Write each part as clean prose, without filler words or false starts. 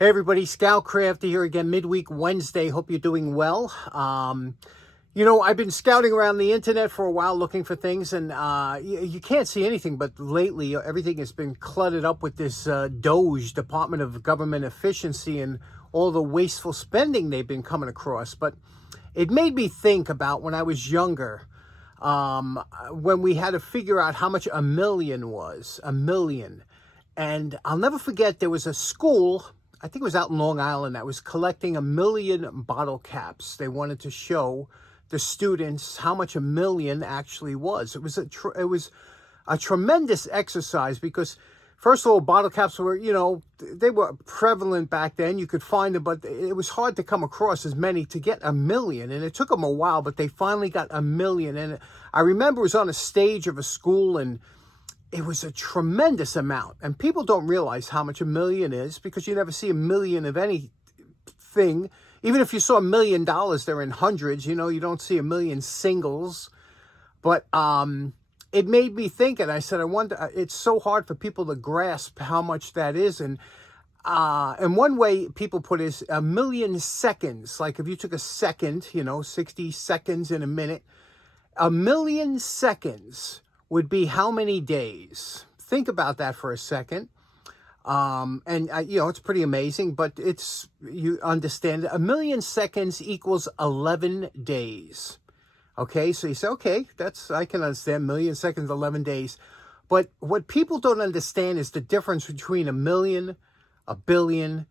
Hey everybody, Scoutcraft here again, midweek Wednesday. Hope you're doing well. I've been scouting around the internet for a while looking for things, and you can't see anything, but lately everything has been cluttered up with this DOGE, Department of Government Efficiency, and all the wasteful spending they've been coming across. But it made me think about when I was younger, when we had to figure out how much a million was, a million. And I'll never forget, there was a school, I think it was out in Long Island, that was collecting 1,000,000 bottle caps. They wanted to show the students how much a million actually was. It was a tremendous exercise because, first of all, bottle caps were, they were prevalent back then. You could find them, but it was hard to come across as many to get 1,000,000. And it took them a while, but they finally got 1,000,000. And I remember it was on a stage of a school, and it was a tremendous amount. And people don't realize how much 1,000,000 is because you never see 1,000,000 of anything. Even if you saw $1,000,000, they're in hundreds. You don't see 1,000,000 singles. But it made me think, and I said, I wonder, it's so hard for people to grasp how much that is. And one way people put it is 1,000,000 seconds. Like if you took a second, 60 seconds in a minute, 1,000,000 seconds would be how many days? Think about that for a second. It's pretty amazing, but you understand, 1,000,000 seconds equals 11 days. Okay, so you say, okay, I can understand 1,000,000 seconds, 11 days. But what people don't understand is the difference between 1,000,000, a billion,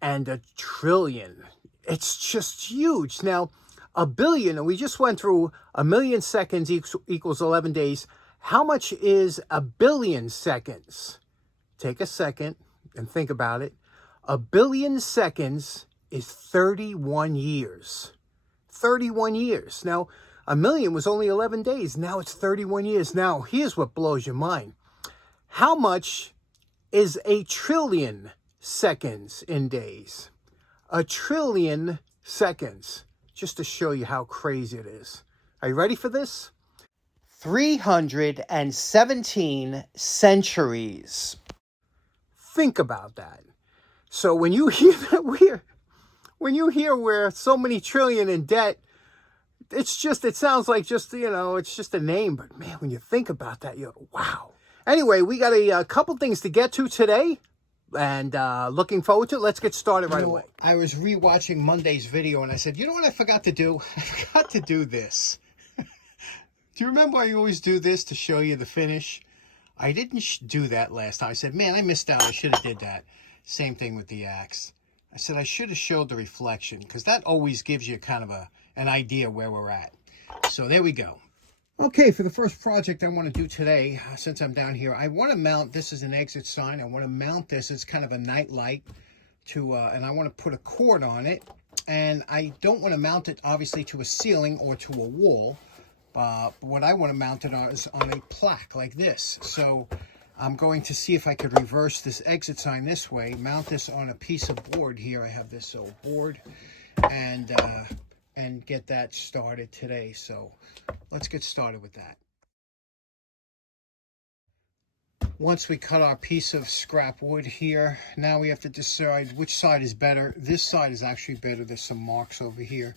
and a trillion. It's just huge. Now, a billion, and we just went through 1,000,000 seconds equals 11 days. How much is 1,000,000,000 seconds? Take a second and think about it. 1,000,000,000 seconds is 31 years. 31 years. Now, 1,000,000 was only 11 days. Now it's 31 years. Now, here's what blows your mind. How much is a trillion seconds in days? A trillion seconds. Just to show you how crazy it is. Are you ready for this? 317 centuries. Think about that. So when you hear that we're so many trillion in debt, it sounds like it's just a name. But man, when you think about that, you're wow. Anyway, we got a couple things to get to today, and looking forward to it. Let's get started right away. I was rewatching Monday's video, and I said, you know what I forgot to do? I forgot to do this. Do you remember I always do this to show you the finish? I didn't do that last time. I said, man, I missed out. I should have did that. Same thing with the axe. I said I should have showed the reflection because that always gives you kind of an idea where we're at. So there we go. Okay, for the first project I want to do today, since I'm down here, I want to mount, this is an exit sign. I want to mount this as kind of a nightlight and I want to put a cord on it. And I don't want to mount it, obviously, to a ceiling or to a wall. What I want to mount it on is on a plaque like this. So I'm going to see if I could reverse this exit sign this way, mount this on a piece of board here. I have this old board, and get that started today. So let's get started with that. Once we cut our piece of scrap wood here, now we have to decide which side is better. This side is actually better. There's some marks over here.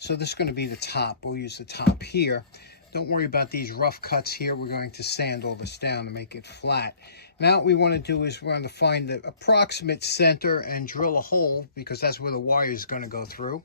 So this is going to be the top. We'll use the top here. Don't worry about these rough cuts here. We're going to sand all this down to make it flat. Now what we want to do is we're going to find the approximate center and drill a hole because that's where the wire is going to go through.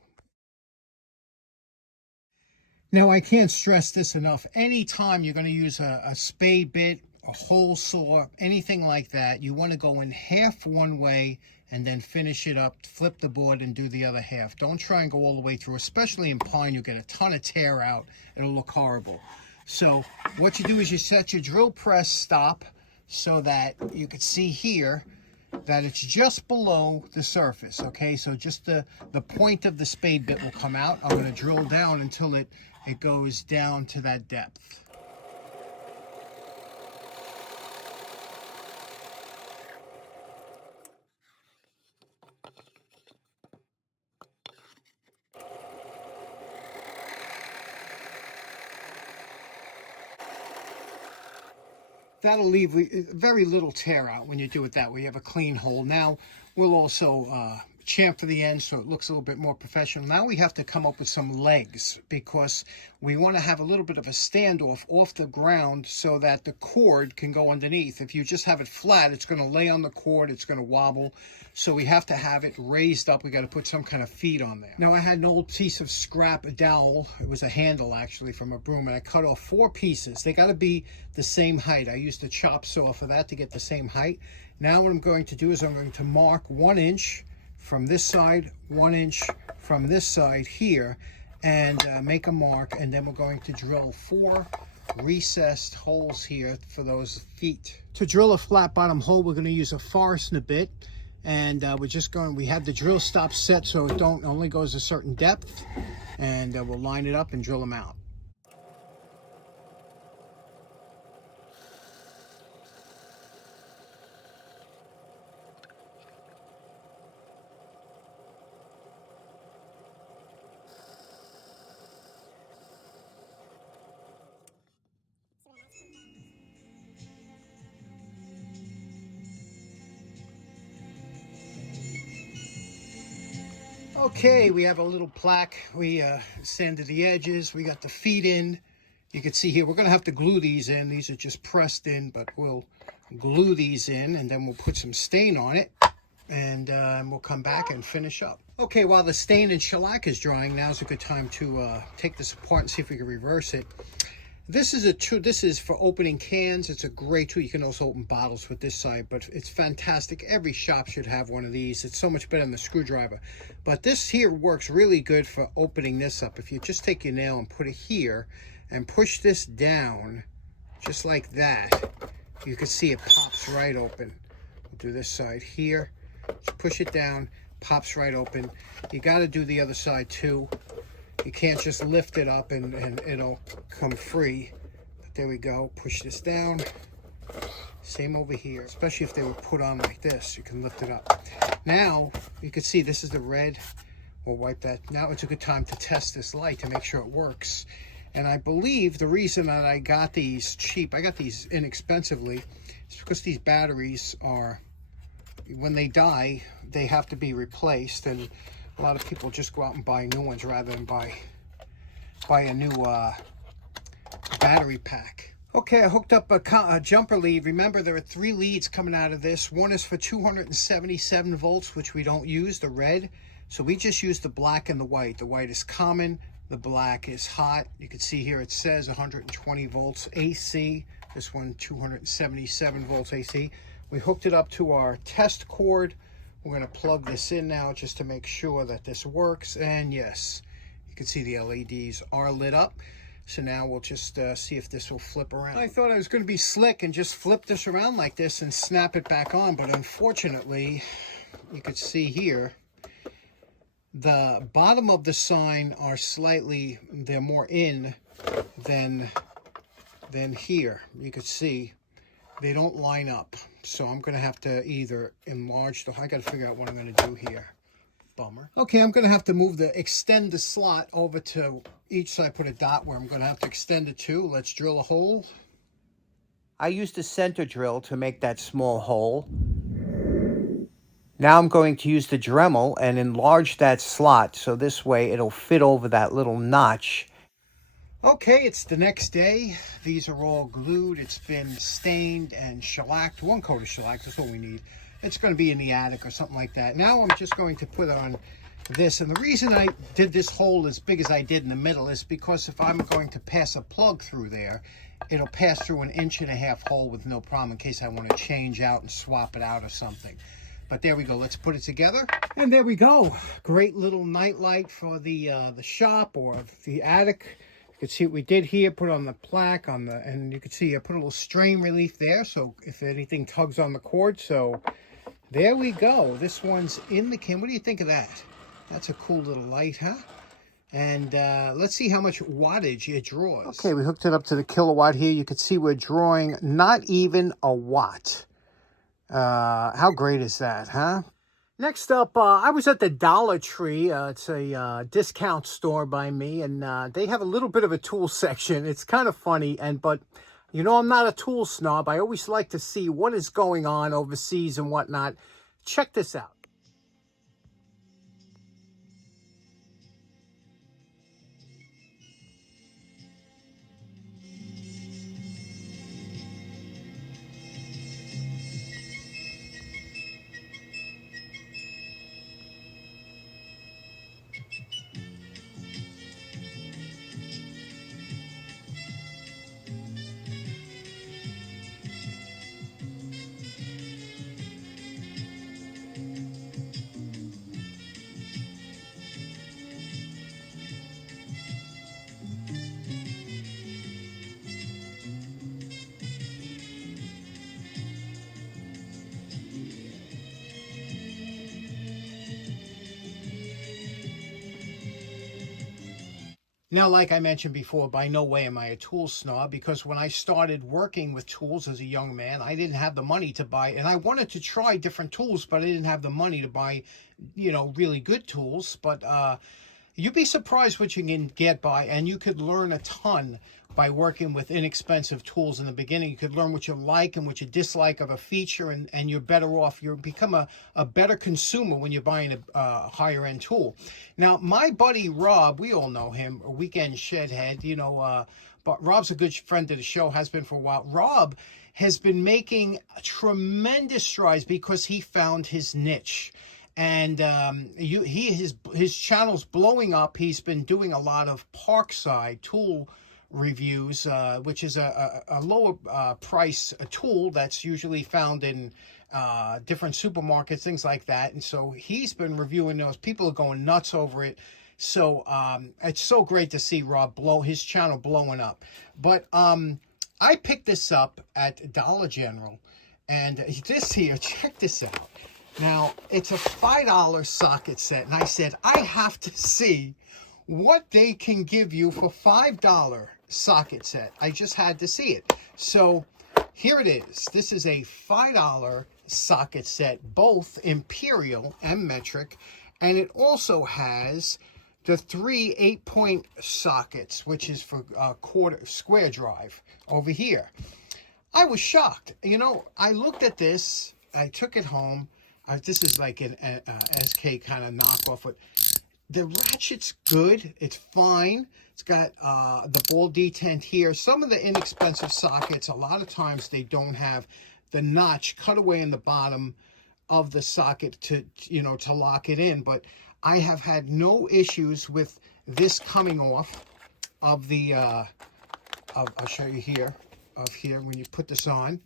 Now I can't stress this enough. Anytime you're going to use a spade bit, a hole saw, anything like that, you want to go in half one way and then finish it up, flip the board and do the other half. Don't try and go all the way through, especially in pine. You'll get a ton of tear out. It'll look horrible. So what you do is you set your drill press stop so that you can see here that it's just below the surface, okay? So just the point of the spade bit will come out. I'm going to drill down until it goes down to that depth. That'll leave very little tear out when you do it that way. You have a clean hole. Now, We'll also chamfer the end so it looks a little bit more professional. Now we have to come up with some legs because we want to have a little bit of a standoff off the ground so that the cord can go underneath. If you just have it flat, it's going to lay on the cord, it's going to wobble. So we have to have it raised up. We got to put some kind of feet on there. Now I had an old piece of scrap, a dowel. It was a handle actually from a broom, and I cut off 4 pieces. They got to be the same height. I used a chop saw for that to get the same height. Now what I'm going to do is I'm going to mark 1 inch from this side, 1 inch from this side here, and make a mark, and then we're going to drill 4 recessed holes here for those feet. To drill a flat bottom hole, we're going to use a Forstner bit, and we have the drill stop set so it only goes a certain depth, and we'll line it up and drill them out. Okay, we have a little plaque. We sanded the edges. We got the feet in. You can see here, we're going to have to glue these in. These are just pressed in, but we'll glue these in, and then we'll put some stain on it, and we'll come back and finish up. Okay, while the stain and shellac is drying, now's a good time to take this apart and see if we can reverse it. This is for opening cans. It's a great tool. You can also open bottles with this side, but it's fantastic. Every shop should have one of these. It's so much better than the screwdriver. But this here works really good for opening this up. If you just take your nail and put it here and push this down, just like that, you can see it pops right open. We'll do this side here. Just push it down, pops right open. You got to do the other side too. You can't just lift it up and it'll come free. But there we go. Push this down. Same over here, especially if they were put on like this. You can lift it up. Now, you can see this is the red. We'll wipe that. Now it's a good time to test this light to make sure it works. And I believe the reason that I got these cheap, I got these inexpensively, is because these batteries are, when they die, they have to be replaced. And a lot of people just go out and buy new ones rather than buy a new battery pack. Okay, I hooked up a jumper lead. Remember, there are 3 leads coming out of this. One is for 277 volts, which we don't use, the red. So we just use the black and the white. The white is common, the black is hot. You can see here it says 120 volts AC. This one, 277 volts AC. We hooked it up to our test cord. We're going to plug this in now just to make sure that this works. And yes, you can see the LEDs are lit up. So now we'll just see if this will flip around. I thought I was going to be slick and just flip this around like this and snap it back on. But unfortunately, you could see here, the bottom of the sign are slightly, they're more in than here. You could see they don't line up. So I'm going to have to either enlarge I got to figure out what I'm going to do here. Bummer. Okay, I'm going to have to extend the slot over to each side, put a dot where I'm going to have to extend it to. Let's drill a hole. I used a center drill to make that small hole. Now I'm going to use the Dremel and enlarge that slot so this way it'll fit over that little notch. Okay, it's the next day. These are all glued. It's been stained and shellacked. 1 coat of shellac, that's all we need. It's going to be in the attic or something like that. Now I'm just going to put on this. And the reason I did this hole as big as I did in the middle is because if I'm going to pass a plug through there, it'll pass through an 1.5 inch hole with no problem in case I want to change out and swap it out or something. But there we go. Let's put it together. And there we go. Great little nightlight for the shop or the attic. You can see what we did here, put on the plaque and you can see I put a little strain relief there, so if anything tugs on the cord. So there we go. This one's in the can. What do you think of that? That's a cool little light, huh? And let's see how much wattage it draws. Okay, we hooked it up to the kilowatt here. You can see we're drawing not even a watt. How great is that, huh? Next up, I was at the Dollar Tree. It's a discount store by me, and they have a little bit of a tool section. It's kind of funny, but you know, I'm not a tool snob. I always like to see what is going on overseas and whatnot. Check this out. Now, like I mentioned before, by no way am I a tool snob, because when I started working with tools as a young man, I didn't have the money to buy, and I wanted to try different tools, but I didn't have the money to buy, really good tools. But you'd be surprised what you can get by, and you could learn a ton by working with inexpensive tools in the beginning. You could learn what you like and what you dislike of a feature, and you're better off. You become a better consumer when you're buying a higher end tool. Now, my buddy Rob, we all know him, a Weekend Shedhead, but Rob's a good friend of the show, has been for a while. Rob has been making tremendous strides because he found his niche. And his channel's blowing up. He's been doing a lot of Parkside tool reviews, which is a lower price tool that's usually found in different supermarkets, things like that. And so he's been reviewing those. People are going nuts over it. So it's so great to see Rob his channel blowing up. But I picked this up at Dollar General, and this here, check this out. Now, it's a $5 socket set, and I said, I have to see what they can give you for $5 socket set. I just had to see it. So here it is. This is a $5 socket set, both imperial and metric, and it also has the 3 8-point sockets, which is for square drive over here. I was shocked. I looked at this, I took it home. This is like an SK kind of knockoff. But the ratchet's good. It's fine. It's got the ball detent here. Some of the inexpensive sockets, a lot of times they don't have the notch cut away in the bottom of the socket to lock it in. But I have had no issues with this coming off of the, I'll show you here, when you put this on.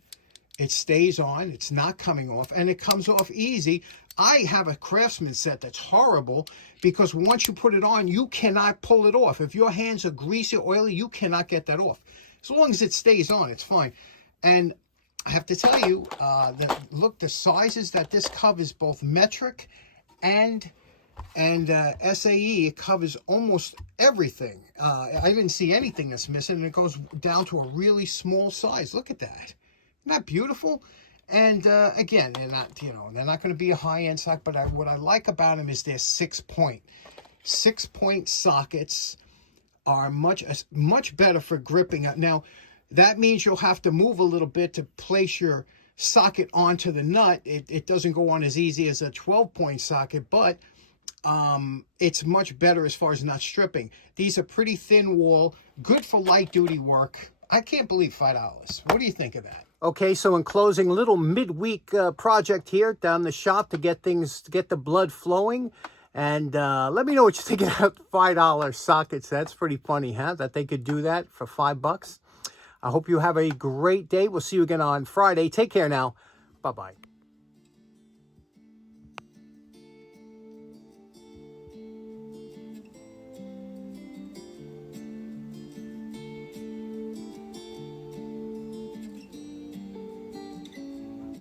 It stays on, it's not coming off, and it comes off easy. I have a Craftsman set that's horrible because once you put it on, you cannot pull it off. If your hands are greasy or oily, you cannot get that off. As long as it stays on, it's fine. And I have to tell you, look, the sizes that this covers, both metric and SAE, it covers almost everything. I didn't see anything that's missing, and it goes down to a really small size. Look at that. Isn't that beautiful? And again, they're not going to be a high-end socket, but what I like about them is their 6-point. 6-point sockets are much better for gripping. Now, that means you'll have to move a little bit to place your socket onto the nut. It doesn't go on as easy as a 12-point socket, but it's much better as far as not stripping. These are pretty thin wall, good for light-duty work. I can't believe $5. What do you think of that? Okay, so in closing, little midweek project here down the shop to get the blood flowing. And let me know what you think about $5 sockets. That's pretty funny, huh? That they could do that for $5. I hope you have a great day. We'll see you again on Friday. Take care now. Bye-bye.